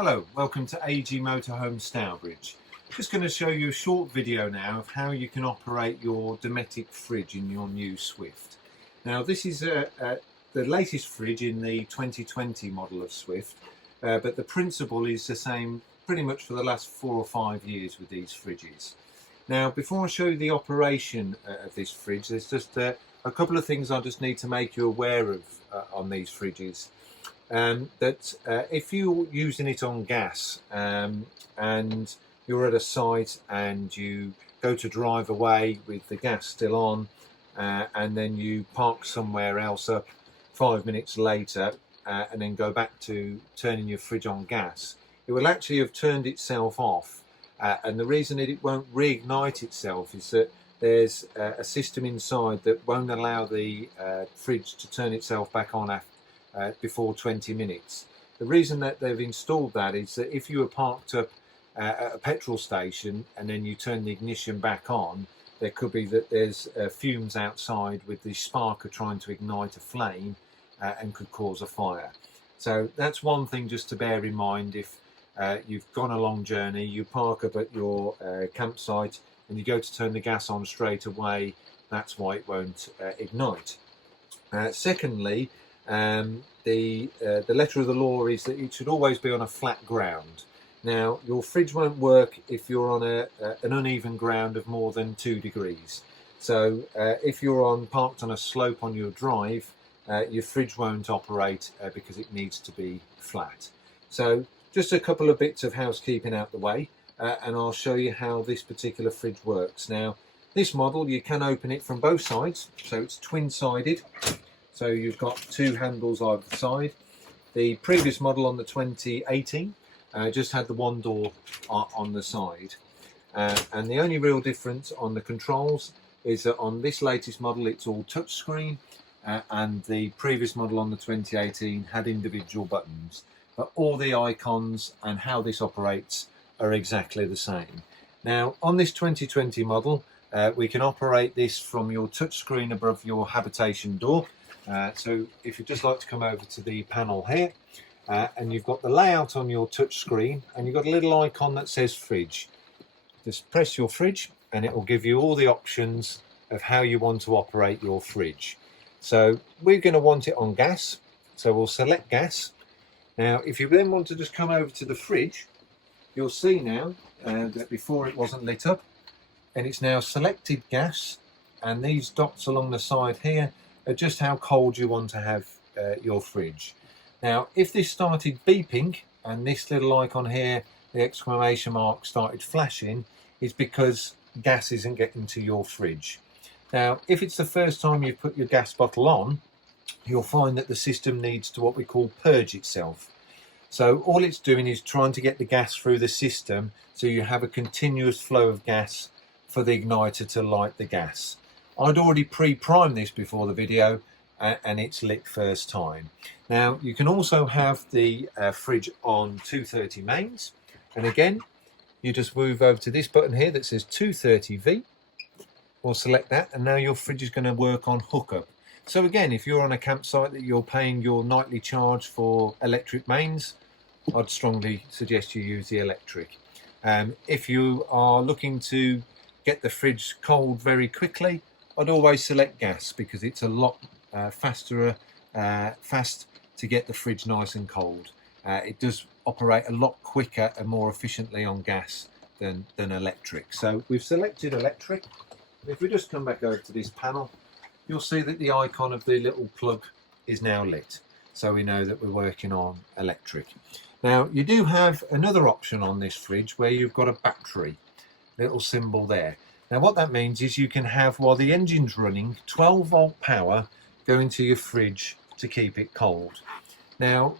Hello, welcome to AEG Motorhomes Stourbridge. Just going to show you a short video now of how you can operate your Dometic fridge in your new Swift. Now this is the latest fridge in the 2020 model of Swift, but the principle is the same pretty much for the last 4 or 5 years with these fridges. Now before I show you the operation of this fridge, there's just a couple of things I just need to make you aware of on these fridges. If you're using it on gas and you're at a site and you go to drive away with the gas still on and then you park somewhere else up 5 minutes later and then go back to turning your fridge on gas, it will actually have turned itself off, and the reason that it won't reignite itself is that there's a system inside that won't allow the fridge to turn itself back on after before 20 minutes. The reason that they've installed that is that if you were parked up at a petrol station and then you turn the ignition back on, there could be that there's fumes outside with the sparker trying to ignite a flame and could cause a fire. So that's one thing just to bear in mind. If you've gone a long journey, you park up at your campsite and you go to turn the gas on straight away, that's why it won't ignite. Secondly, the letter of the law is that it should always be on a flat ground. Now your fridge won't work if you're on an uneven ground of more than 2 degrees. So if you're parked on a slope on your drive, your fridge won't operate because it needs to be flat. So just a couple of bits of housekeeping out the way, and I'll show you how this particular fridge works. Now this model, you can open it from both sides, so it's twin-sided. So you've got 2 handles either side. The previous model on the 2018 just had the 1 door on the side. And the only real difference on the controls is that on this latest model it's all touchscreen, and the previous model on the 2018 had individual buttons. But all the icons and how this operates are exactly the same. Now on this 2020 model, we can operate this from your touchscreen above your habitation door. So if you'd just like to come over to the panel here, and you've got the layout on your touch screen and you've got a little icon that says fridge. Just press your fridge and it will give you all the options of how you want to operate your fridge. So we're going to want it on gas, so we'll select gas. Now if you then want to just come over to the fridge, you'll see now that before it wasn't lit up, and it's now selected gas, and these dots along the side here are just how cold you want to have your fridge. Now if this started beeping and this little icon here, the exclamation mark, started flashing, it's because gas isn't getting to your fridge. Now if it's the first time you've put your gas bottle on, you'll find that the system needs to what we call purge itself. So all it's doing is trying to get the gas through the system so you have a continuous flow of gas for the igniter to light the gas. I'd already pre-primed this before the video and it's lit first time. Now you can also have the fridge on 230 mains, and again you just move over to this button here that says 230V. We'll select that, and now your fridge is going to work on hookup. So again, if you're on a campsite that you're paying your nightly charge for electric mains, I'd strongly suggest you use the electric. If you are looking to get the fridge cold very quickly, I'd always select gas because it's a lot fast to get the fridge nice and cold. It does operate a lot quicker and more efficiently on gas than electric. So we've selected electric. If we just come back over to this panel, you'll see that the icon of the little plug is now lit. So we know that we're working on electric. Now you do have another option on this fridge where you've got a battery, little symbol there. Now what that means is you can have, while the engine's running, 12-volt power going to your fridge to keep it cold. Now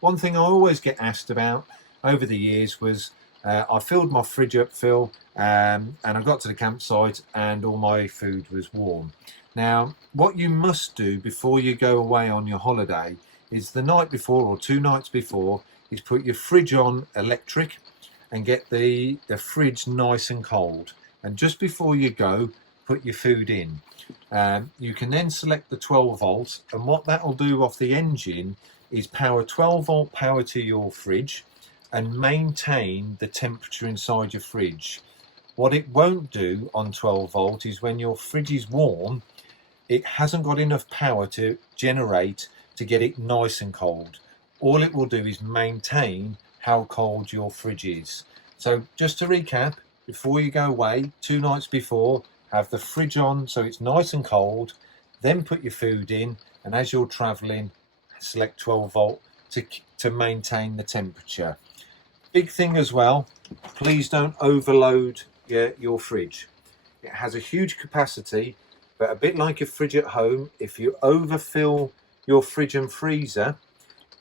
one thing I always get asked about over the years was I filled my fridge up and I got to the campsite and all my food was warm. Now what you must do before you go away on your holiday is the night before or 2 nights before is put your fridge on electric and get the fridge nice and cold. And just before you go, put your food in. You can then select the 12 volts, and what that will do off the engine is power 12 volt power to your fridge, and maintain the temperature inside your fridge. What it won't do on 12 volt is when your fridge is warm, it hasn't got enough power to generate to get it nice and cold. All it will do is maintain how cold your fridge is. So just to recap, before you go away, 2 nights before, have the fridge on so it's nice and cold, then put your food in, and as you're traveling, select 12 volt to maintain the temperature. Big thing as well, please don't overload your fridge. It has a huge capacity, but a bit like a fridge at home, if you overfill your fridge and freezer,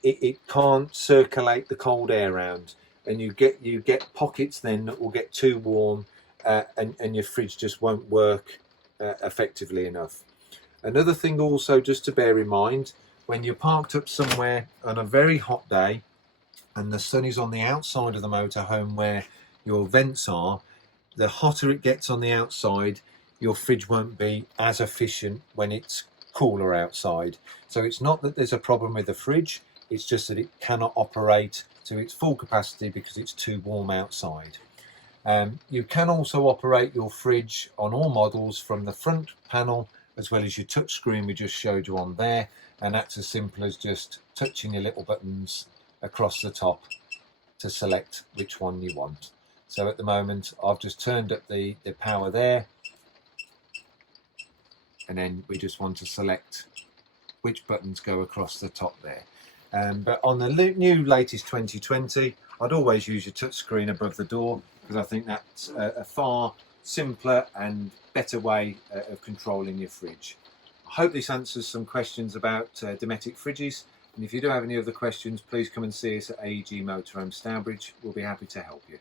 it can't circulate the cold air around, and you get pockets then that will get too warm, and your fridge just won't work effectively enough. Another thing also just to bear in mind, when you're parked up somewhere on a very hot day and the sun is on the outside of the motorhome where your vents are, the hotter it gets on the outside, your fridge won't be as efficient when it's cooler outside. So it's not that there's a problem with the fridge, it's just that it cannot operate to its full capacity because it's too warm outside. You can also operate your fridge on all models from the front panel as well as your touch screen we just showed you on there, and that's as simple as just touching your little buttons across the top to select which one you want. So at the moment I've just turned up the power there, and then we just want to select which buttons go across the top there. But on the new latest 2020, I'd always use your touch screen above the door because I think that's a far simpler and better way of controlling your fridge. I hope this answers some questions about Dometic fridges, and if you do have any other questions, please come and see us at AEG Motorhomes Stourbridge. We'll be happy to help you.